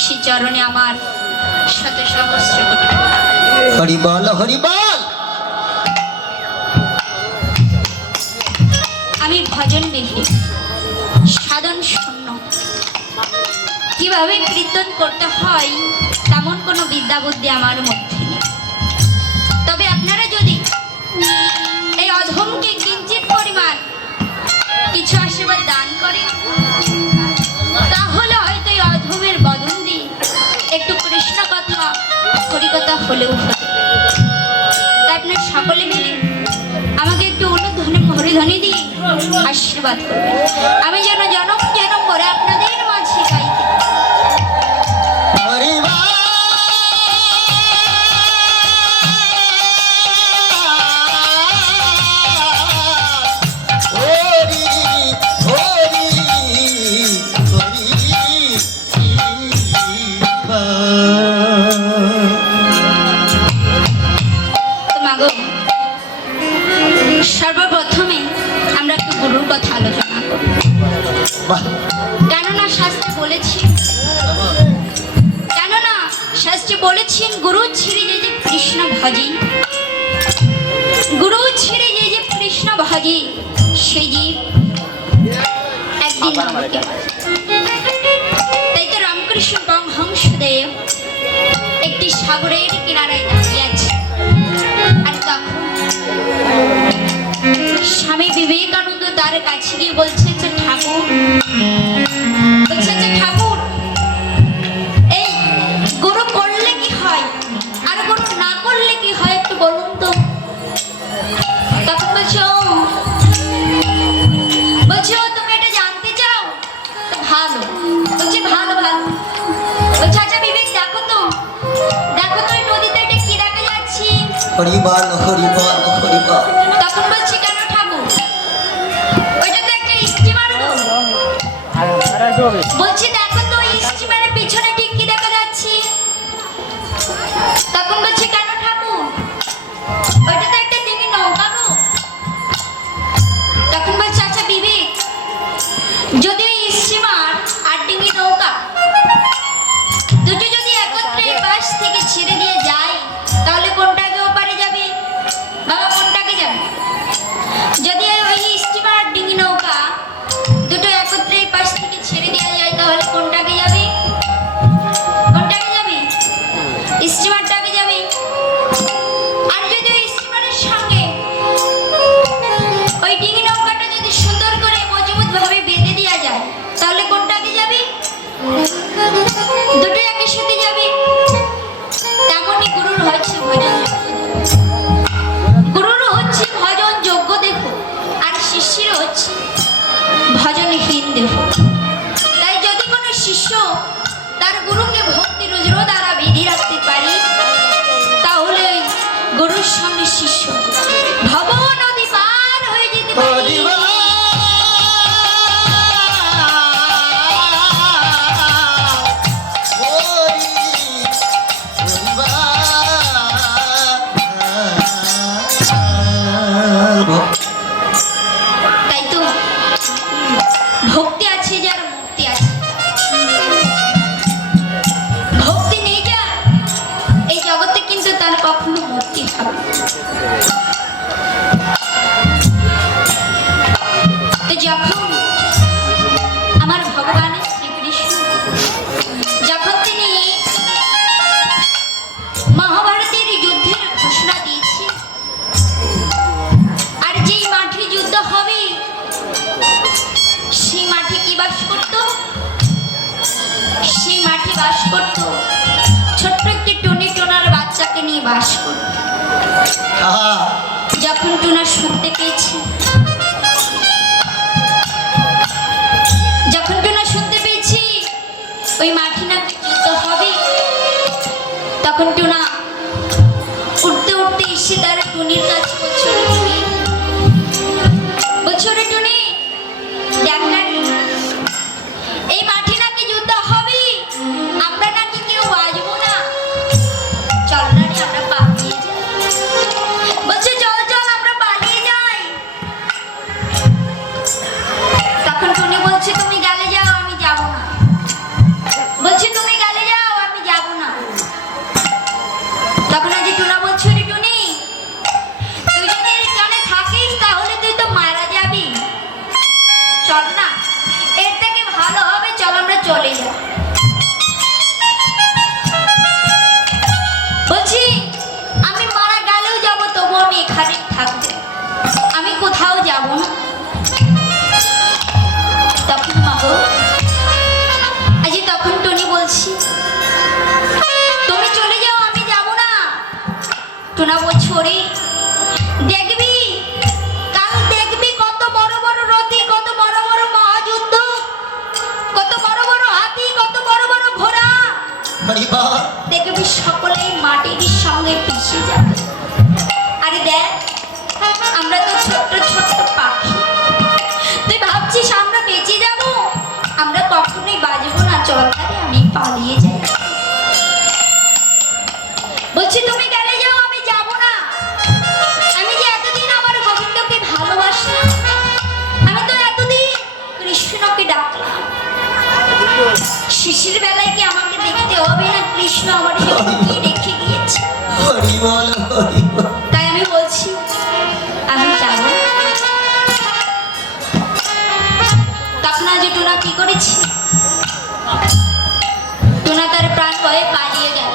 শ্রী চরণে আমার শত সহস্র কোটি হরি বল হরি বল। আমি ভজন বিহীন, সাধন শূন্য। কিভাবে কীর্তন করতে হয় তেমন কোনো বিদ্যা বুদ্ধি আমার মধ্যে নেই। তবে আপনারা যদি এই অধমকে কিঞ্চিত পরিমাণ কিছু আশীর্বাদ দান করেন, তাহলে হয়তো এই অধমের বদন দিয়ে একটু কৃষ্ণ কথা হরিকথা হলেও হতে পারে। তাই আপনার সকলে মিলে আমাকে একটু অনুধ্বনি হরিধ্বনি দিয়ে আশীর্বাদ করবেন, আমি যেন জনম জনম করে আপনাদের মাঝে গাইতে হরি বল হরি হরি হরি তো মাগো, সর্বপ্রথমে আমরা একটু গুরুর কথা আলোচনা করব। বাহ কেননা শাস্ত্রে বলেছেন গুরু ছিঁড়ে যে কৃষ্ণ ভজে, গুরু ছিঁড়ে যে কৃষ্ণ ভজে সেই জীব একদিন আমাকে। তাই তো রামকৃষ্ণ পরমহংসদেব একটি সাগরের কিনারায় দাঁড়িয়ে আছে। আর তখন স্বামী বিবেকানন্দ তার কাছে গিয়ে বলছে যে ঠাকুর, বলছে যে ঠাকুর, এই গুরু করলে কি হয় আর গুরু না করলে কি হয় একটু বলুন তো। তখন বলছো তুমি এটা জানতে চাও, তো ভালো। বলছে ভালো ভালো। বলছে আচ্ছা বিবেক, দেখো তো এই নদীতে এটা কি দেখা যাচ্ছে? হরি বল হরি বল হরি বল। তখন বলছি কেন ঠাকুর, ওইটা তো একটা স্টিমার গো। বলছি দেখো তো স্টিমারের পিছনে ঠিক কি দেখা যাচ্ছে? তখন বলছি কেন ঠাকুর, ওইটা তো একটা ডিঙি নৌকা গো। তখন বলছে আচ্ছা বিবেক, যদি ওই স্টিমার আর ডিঙি নৌকা দুটো যদি একত্রে পাশ থেকে ছেড়ে দিয়ে যায়, তাহলে কোনটাকে ওপারে যাবে? বাবা কোনটাকে যাবে? যদি ওই স্টিমার আর ডিঙি নৌকা দুটো একত্রে পাশ থেকে ছেড়ে দেওয়া যায়, তাহলে কোনটাকে যাবে? কোনটাকে যাবে? স্টিমারটাকে যাবে। আর যদি ওই স্টিমারের সঙ্গে ওই ডিঙি নৌকাটা যদি সুন্দর করে মজবুত ভাবে বেঁধে দেওয়া যায়, তাহলে কোনটাকে যাবে? দুটো একই সাথে যাবে। তেমনই গুরুর হচ্ছে ভজন, গুরুর হচ্ছে ভজন যোগ্য দেহ, আর শিষ্যের হচ্ছে ভজনহীন দেহ। তাই যদি কোনো শিষ্য তার গুরুকে ভক্তি রুদ্র দ্বারা বেঁধে রাখতে পারে, তাহলে গুরুর সঙ্গে শিষ্য ভব নদী পার হয়ে যেতে পারে। হরি বল হরি হরি বল। তাই তো ভক্তি আছে যার মুক্তি আছে। ভক্তি নেই যার, এই জগতে কিন্তু তার কখনো মুক্তি হবে না। তো যখন আমার ভগবান শ্রীকৃষ্ণ যখন তিনি মহাভারতের যুদ্ধের ঘোষণা দিয়েছে, আর যেই মাঠে যুদ্ধ হবে সেই মাঠে কি বাস করত? সেই মাঠে বাস করত ছোট্ট একটি টুনি টোনার বাচ্চাকে নিয়ে বাস করত। আহা যখন টুনা শুনতে পেয়েছে, ওই মাঠে নাকি যুদ্ধ হবে, তখন টুনা উঠতে উঠতে এসে তার টুনির কাছে বলছে, রে টুনি, দেখ না রে, এই মাঠে নাকি যুদ্ধ হবে, আমরা নাকি কেউ বাঁচবো না, চল না রে আমরা পালিয়ে যাই। বলছে চল চল আমরা পালিয়ে যাই। তখন টুনি বলছে তুমি গেলে যাও, আমি যাব না। বলছে তুমি গেলে তখন আজ টুনা বলছে, রে টুনি, তুই যদি এখানে থাকিস তাহলে তুই তো মারা যাবি। চল না, এর থেকে ভালো হবে চল আমরা চলে যাই। বলছি আমি মারা গেলেও যাবো, তবু আমি এখানেই থাকবো, আমি কোথাও যাব না। তখন মাগো আজ তখন টুনি বলছি, তুমি চলে যাও, আমি যাব না। টুনা বলছে, ওরে দেখবি কাল দেখবি কত বড় বড় রথি, কত বড় বড় মহাযুদ্ধ, কত বড় বড় হাতি, কত বড় বড় ঘোড়া, হরি বল। দেখবি সকলেই মাটির সঙ্গে পিষে যাবে। আরে দেখ আমরা তো ছোট্ট ছোট্ট পাখি, তুই ভাবছিস আমরা বেঁচে যাব? আমরা কখনোই বাঁচবো না, চল তাহলে আমি পালিয়ে যাই। বলছি তুমি গেলে যাও, আমি যাব না। আমি যে এতদিন আমার গোবিন্দকে ভালোবাসলাম, আমি তো এতদিন কৃষ্ণকে ডাকলাম, শিশির বেলায় কি আমাকে দেখতে হবে না কৃষ্ণ আমার কি রেখে গিয়েছে? হরি বল, হরি বল। তাই আমি বলছি আমি যাব। তখন আজ টুনা কি করেছি, টুনা তার প্রাণ ভয়ে পালিয়ে গেল।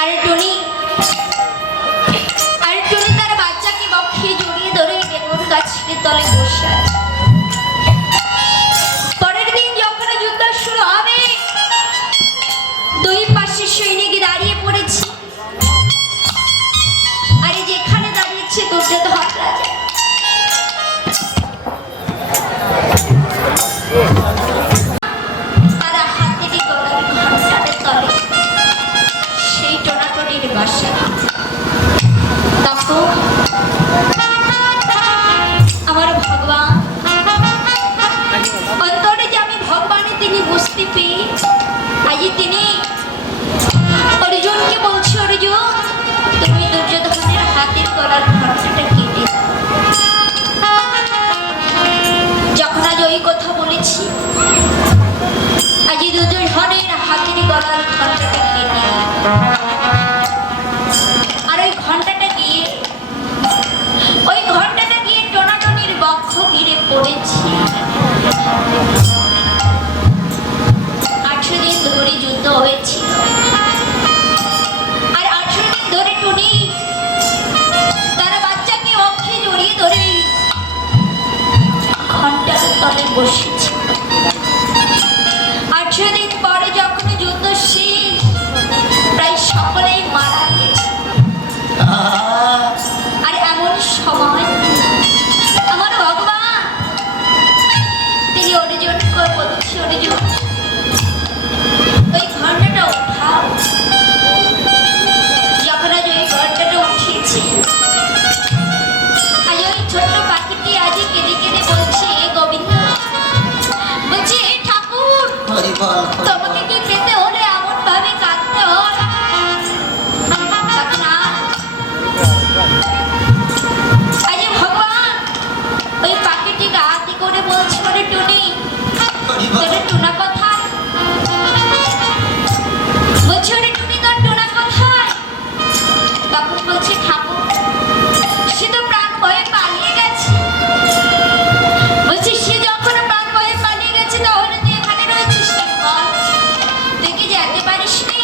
আর টুনি তার বাচ্চাকে বক্ষে জড়িয়ে ধরে বেগুন গাছের তলে বসে আছে। পরের দিন যখন যুদ্ধ শুরু হবে, দুই পাশে সৈনিক দাঁড়িয়ে পড়েছে। আরে যেখানে দাঁড়িয়েছে দুর্যোধন রাজা, তারা হাতেরই গলার ঘণ্টার তলে সেই টোনাটনির বাসা। তখন আমার ভগবান অন্তরে যে আমি ভগবানে তিনি বুঝতে পেয়ে আজ তিনি অর্জুনকে বলছে, অর্জুন তুমি দুর্যোধনের হাতের গলার ঘণ্টাটা কেটে দাও। যখন আজ ওই কথা বলেছি, আজ দুর্যোধনের হাতের গলার ঘণ্টাটা কেটে আর ওই ঘণ্টাটা গিয়ে টোনাটনির বক্ষ ঘিরে পড়েছি। 8 দিন ধরে যুদ্ধ হয়েছিল, আর 8 দিন ধরে টুনি তার বাচ্চাকে অক্ষে জড়িয়ে ধরে ঘণ্টার তলে বসেছে। 8 দিন পরে যখন যুদ্ধ শেষ, প্রায় সকলেই মারা গেছে। আর এমন সময় আমার ভগবান তিনি অর্জুনকে বলছে, অর্জুন ওই ঘণ্টাটা উঠাও। যখন আজ ওই ঘণ্টাটা উঠিয়েছি, আজ ওই ছোট্ট পাখিটি আজ কেঁদে কেঁদে বলছে, গোবিন্দ বলছে, ঠাকুর হরি বল, হরি তোমাকে বল। কি পেতে হলে এমন ভাবে কাঁদতে হয়? তখন আজ ভগবান ওই পাখিটিকে হাতে করে বলছে, ওরে টুনি হরি বল। তোর টুনা কোথায়? বলছে, ওরে টুনি তোর টুনা কোথায়? তখন বলছে, ঠাকুর সে তো প্রাণ ভয়ে পালিয়ে গেছে। বলছি সে যখন প্রাণ ভয়ে পালিয়ে গেছে, তাহলে তুই এখানে রয়েছিস কেন বল? তুই কি যেতে পারিস নি?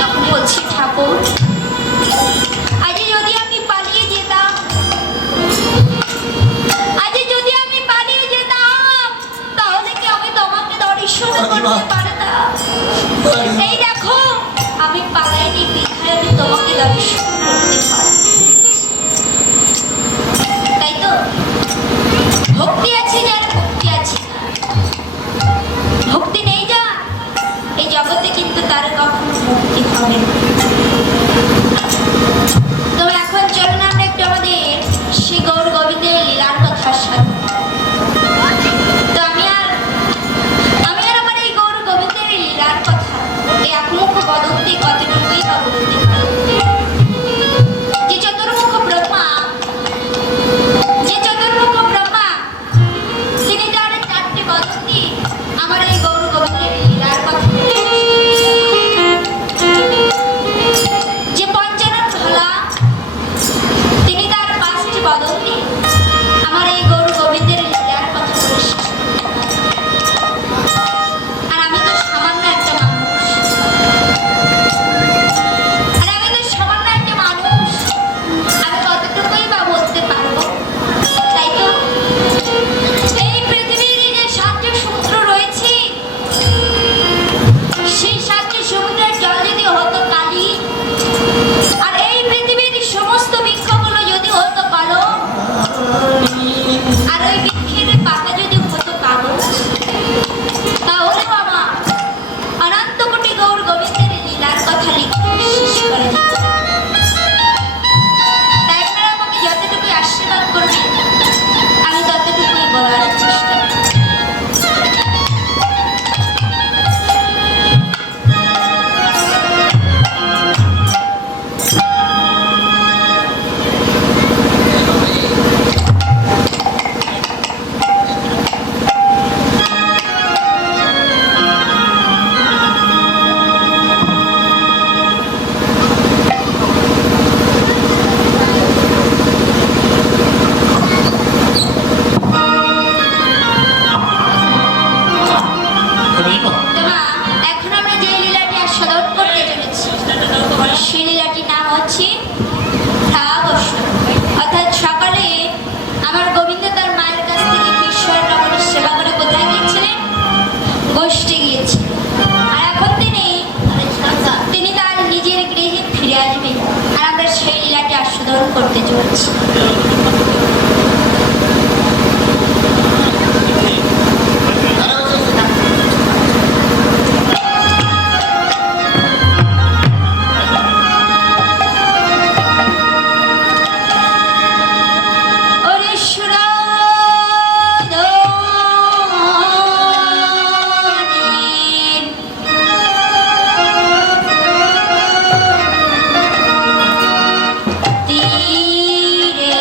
তখন বলছি, ঠাকুর আজ যদি আমি পালিয়ে যেতাম, তাহলে কি আমি তোমাকে দর্শন করতে পারতাম? এই দেখো আমি পালাইনি, বিধায় আমি তোমাকে দর্শন করতে পারি। তাই তো ভক্তি আছে যার, ভক্তি আছে না। ভক্তি নেই যা এই জগতে, কিন্তু তার কখনো মুক্তি হবে না। তো এখন চলুন আমরা একটু আমাদের শ্রী গৌর গোবিন্দের লীলার কথা শুনি। তো আমি আর আমার এই গৌর গোবিন্দের লীলার কথা এই একমুখ বদন্তি কতটুকুই বা বলতে পারি। যে চতুর্মুখ ব্রহ্মা তিনি তার 4টি বদন্তি আমার এই গৌর গোবিন্দের লীলার কথা করতে চলছি। ওরে সুরাধনের তীরে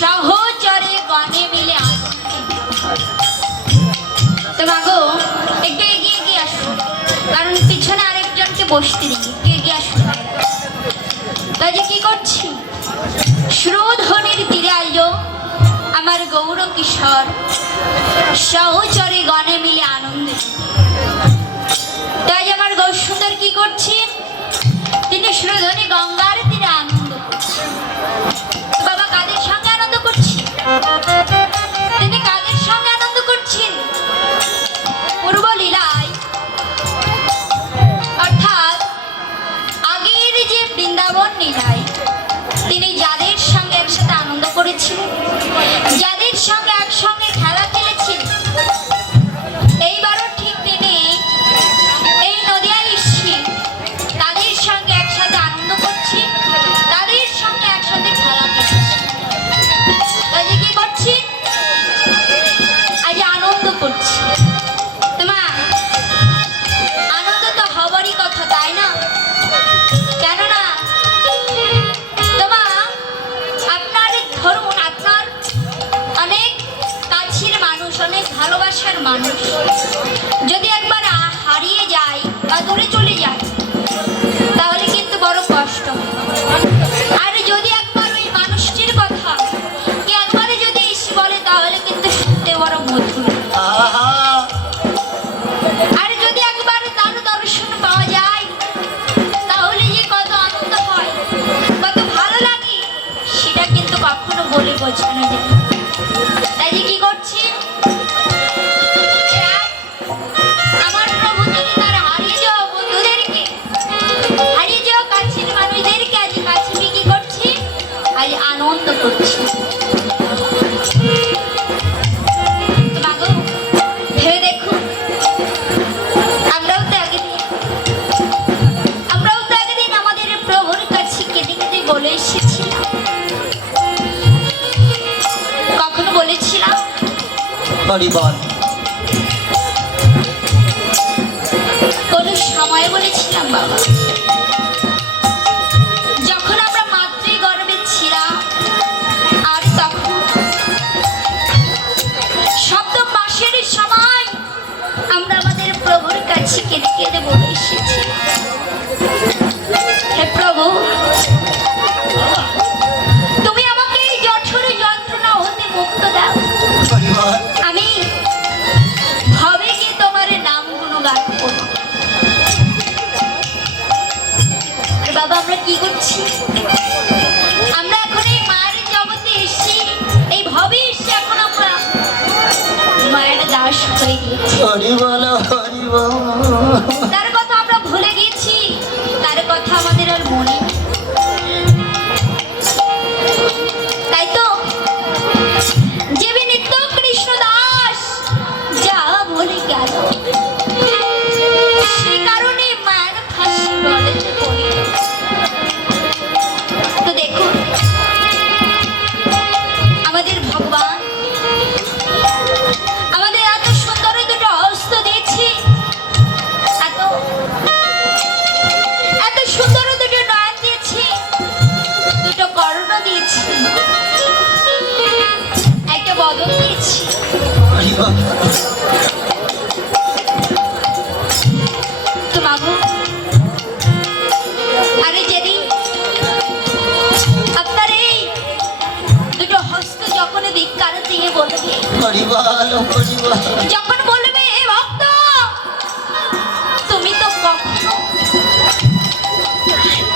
সহচরে বনে মিলে তো মাগো একটু এগিয়ে এগিয়ে আসুন, কারণ পিছনে আরেকজনকে বসতে দিই, একটু এগিয়ে আসুন। তাই যে কি করছি, শ্রোধনির তীরে আইলো আমার গৌর কিশোর, সহচরে গণে মিলে আনন্দে। তাই আমার গৌর সুন্দর কি করছি, তিনি শ্রোধনি গঙ্গার তীরে আনন্দ করছে। বাবা কাদের সঙ্গে আনন্দ করছি, তিনি কাদের সঙ্গে আনন্দ করছেন, পূর্ব লীলায় অর্থাৎ আগের যে বৃন্দাবন লীলায় তিনি যাদের সঙ্গে একসাথে আনন্দ করেছিলেন, যাদের সঙ্গে একসঙ্গে খেলা খেলেছিলেন, এইবারও ঠিক তিনি এই নদিয়ায় এসে তাদের সঙ্গে একসাথে আনন্দ করছি, তাদের সঙ্গে একসাথে খেলা খেলছি। তাই ভালোবাসার মানুষ যদি একবার হারিয়ে যায় বা দূরে চলে যায় তাহলে কিন্তু বড় কষ্ট হয়। আর যদি একবার ওই মানুষটির কথা কি একবারে যদি এসে বলে তাহলে কিন্তু শুনতে বড় মধুর। আহা আর যদি একবার তার দর্শন পাওয়া যায় তাহলে যে কত আনন্দ হয় কত ভালো লাগে সেটা কিন্তু কখনো বলে বোঝানো যায় না। তাই যে কি করছি আমার প্রভু তিনি তার হারিয়ে যাওয়া বন্ধুদেরকে হারিয়ে যাওয়া কাছের মানুষদেরকে আজ কাছে পেয়ে কি করছি আজ আনন্দ করছি। তো মাগো ভেবে দেখুন আমরাও তো একদিন আমাদের প্রভুর কাছে কেঁদে কেঁদে বলে এসেছিলাম। কখনো বলেছিলাম হরিবল কোন সময় বলেছিলাম বাবা যখন আমরা মাতৃ গর্ভে ছিলাম আর তখন সপ্তম মাসের সময় আমরা আমাদের প্রভুর কাছে কেঁদে কেঁদে বলে এসেছি হে প্রভু তুমি আমাকে এই জঠর যন্ত্রণা হতে মুক্ত দাও। হরিবল আমি ভাবে কি তোমার নাম গুণগান করব। আর বাবা আমরা কি করছি আমরা এখন এই মায়ের জগতে এসেছি এই ভাবে এসে এখন আমরা মায়ের দাস হয়ে গিয়েছি। হরিবল হরিবল তার কথা আমরা ভুলে গেছি তার কথা আমাদের আর মনে নেই। তাই তো যে নিত্য কৃষ্ণ দাস যা বলে গেল সে কারণে মায়ের ফাঁসি বলে তো দেখুন আমাদের ভগবান আমাদের এত সুন্দর দুটো হস্ত দিয়েছি এত এত সুন্দর দুটো নয়ন দিয়েছি দুটো কর্ণ দিয়েছি একটা বদন দিয়েছি। হরিবল তো মাগো আরে যেদিন আপনার এই দুটো হস্ত যখন ধিক্কার দিয়ে বলবে হরিবল হরিবল যখন বলবে এ ভক্ত তুমি তো কখনো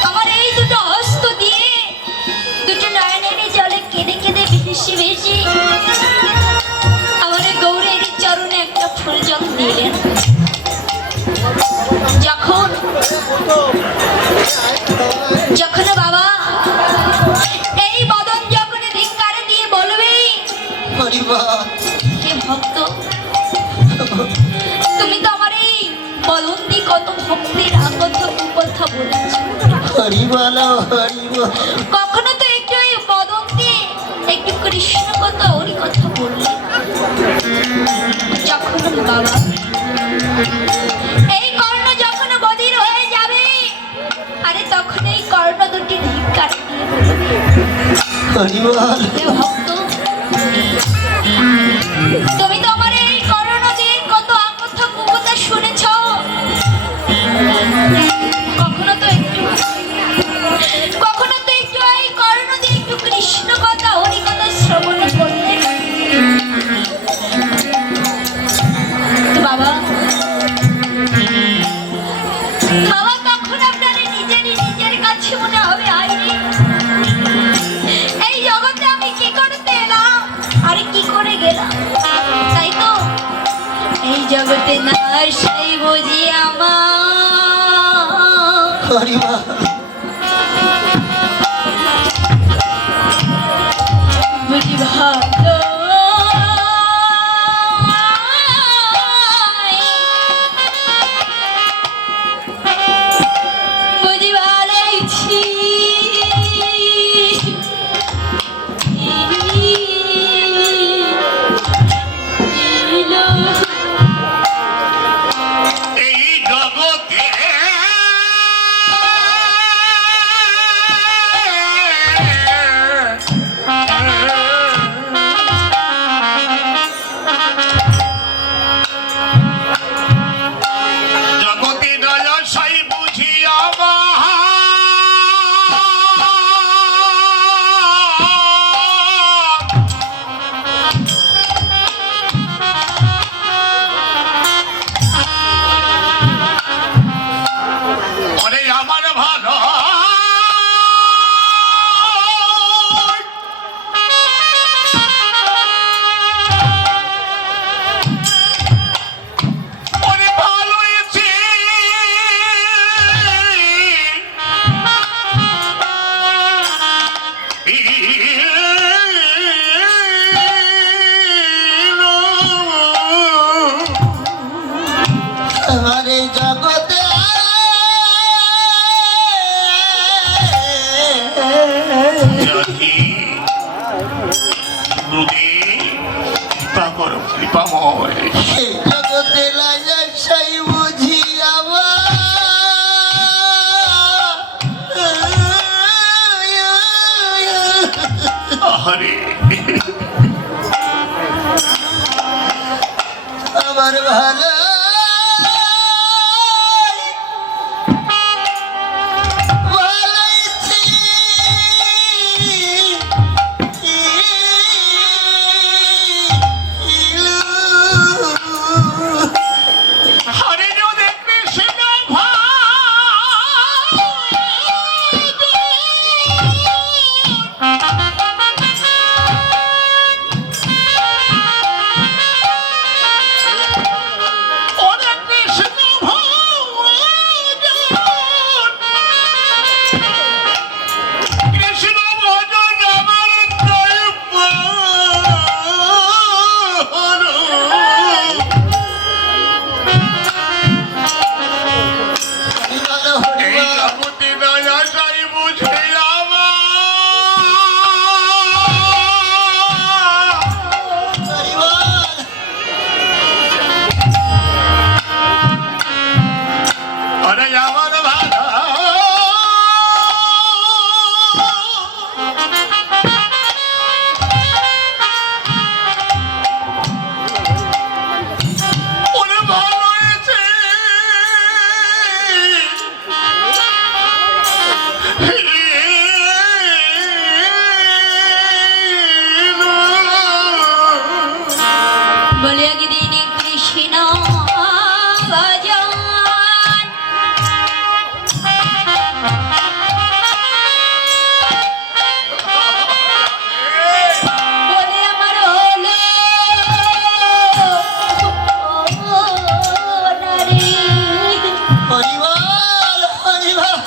আমার এই দুটো হস্ত দিয়ে দুটো নয়নের জলে কেঁদে কেঁদে ভেসে ভেসে আমার এই গৌরের চরণে একটা ফুল জল দিলেন যখন যখন বাবা এই বদন যখন ধিক্কার দিয়ে বলবে হরিবল হে ভক্ত তুমি তো আমার এই বদন দিয়ে কত ভক্তির কত কুকথা বলেছ হরিবল হরিবল কখনো তো একটু এই বদন দিয়ে একটু কৃষ্ণ কথা হরি কথা বললে যখন বাবা এই কর্ণ যখন বধির হয়ে যাবে আরে তখন এই কর্ণ দুটি ধিক্কার দিয়ে বলবে হরিবল হে ভক্ত তুমি তো আমার এই করোনাদের কত আকথা কুকথা শুনেছ কখনো তো একটু এই করোনাদের একটু কৃষ্ণ কথা হরি কথা শ্রবণ করলে তো বাবা বাবা তখন আপনার নিজের কাছে মনে হবে আইনি এই জগতে আমি কি করতে এলাম আরে কি করে গেলাম তাই তো এই জগতে না সেই বুঝি আমার হরিবল বুঝি ভালো বুঝি ভালোইছি এই জগতে করো কৃপাময়। এই জগতে রাজা সাই বুঝি আহারে আমার ভালো হরে যদি কৃষ্ণ বলিয়া কি দিনে কৃষ্ণ ভজন বলে আমার হলো নারী হরিবল হরিবল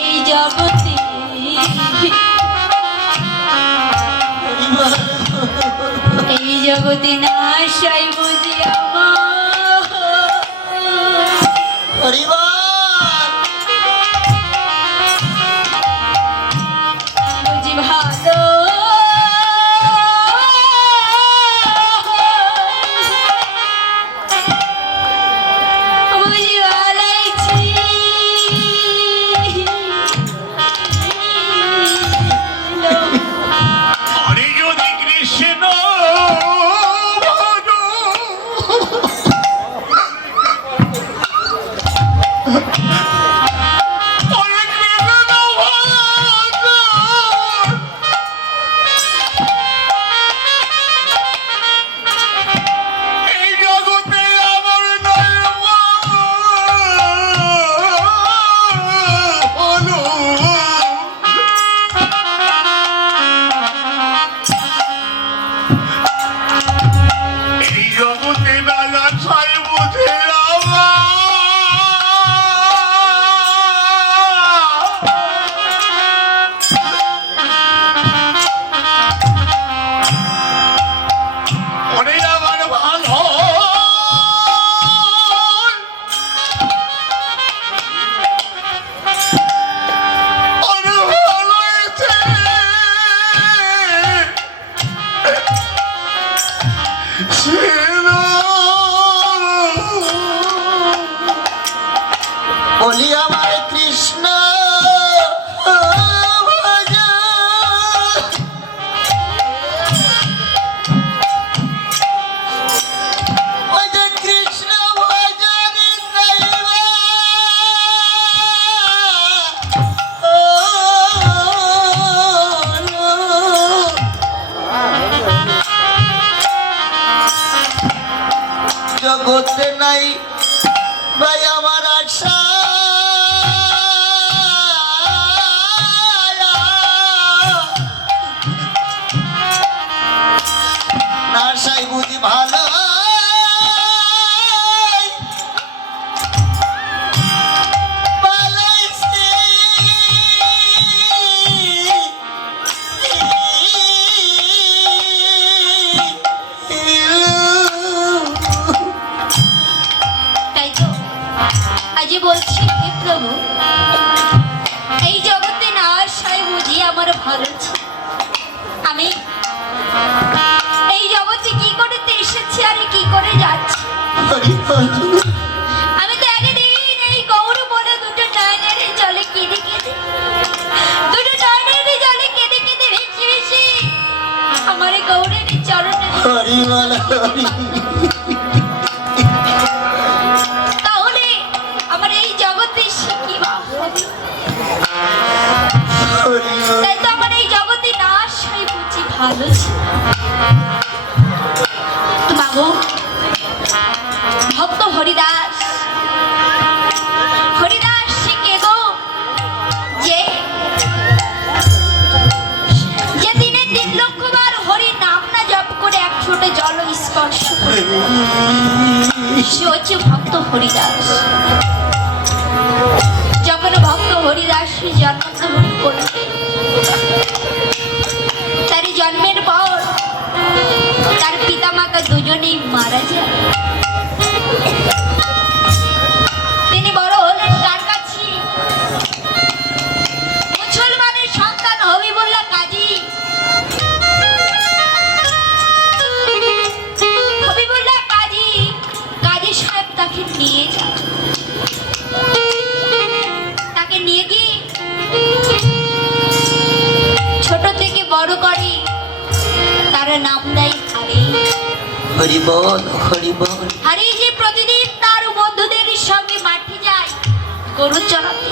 এই জগতে এই জগতে না আসাই বুঝি আমার হরিবল বুঝি ভালো বুঝি ভালাইছি হরে যদি কৃষ্ণ ভজ হরে কৃষ্ণ ভজ এই জগতে আমার হলো এই জগতে রাজা ছাই বুঝে অনেক আমার ভালো অনেক ভালো হয়েছে ছিল বলি আমার কৃষ্ণ ভজন ওই যে কৃষ্ণ ভজন জগতে নাই ভাই আমার আশা নাশাই বুঝি ভালো তাই তো আজই বলছি হে প্রভু এই জগতে না আসাই বুঝি আমার ভালো ছিল হরি বল। আমি তো একদিন এই গৌর বলে দুটো নয়নের জলে কেঁদে কেঁদে দুটো নয়নের জলে কেঁদে কেঁদে ভেসে ভেসে আমার এই গৌরের চরণে হরি বল হরি। তাহলে আমার এই জগতে সে কি বা হবে? হরি বল। তাই তো আমার এই জগতে নাশ হয়ে বুঝি ভালো ছিল। তো বাবু ভক্ত হরিদাস হরিদাস সে কে গো? যে যে দিনে 3 লক্ষ বার হরি নাম না জপ করে 1 ফোঁটা জল স্পর্শ করে সে হচ্ছে ভক্ত হরিদাস। যখন ভক্ত হরিদাস জন্মগ্রহণ করবে তার জন্মের পর তার পিতা মাতা দুজনেই মারা যায়। তিনি বড় হলেন কার কাছে? মুসলমানের সন্তান হবিবুল্লাহ কাজী। হবিবুল্লাহ কাজী কাজী সাহেব তাকে নিয়ে যান। তাকে নিয়ে গিয়ে ছোট থেকে বড় করে তার নাম দেয় হারি। হরি বল হরি বল। হারি যে প্রতিদিন তার বন্ধুদের সঙ্গে মাঠে যায় গরু চড়াতে।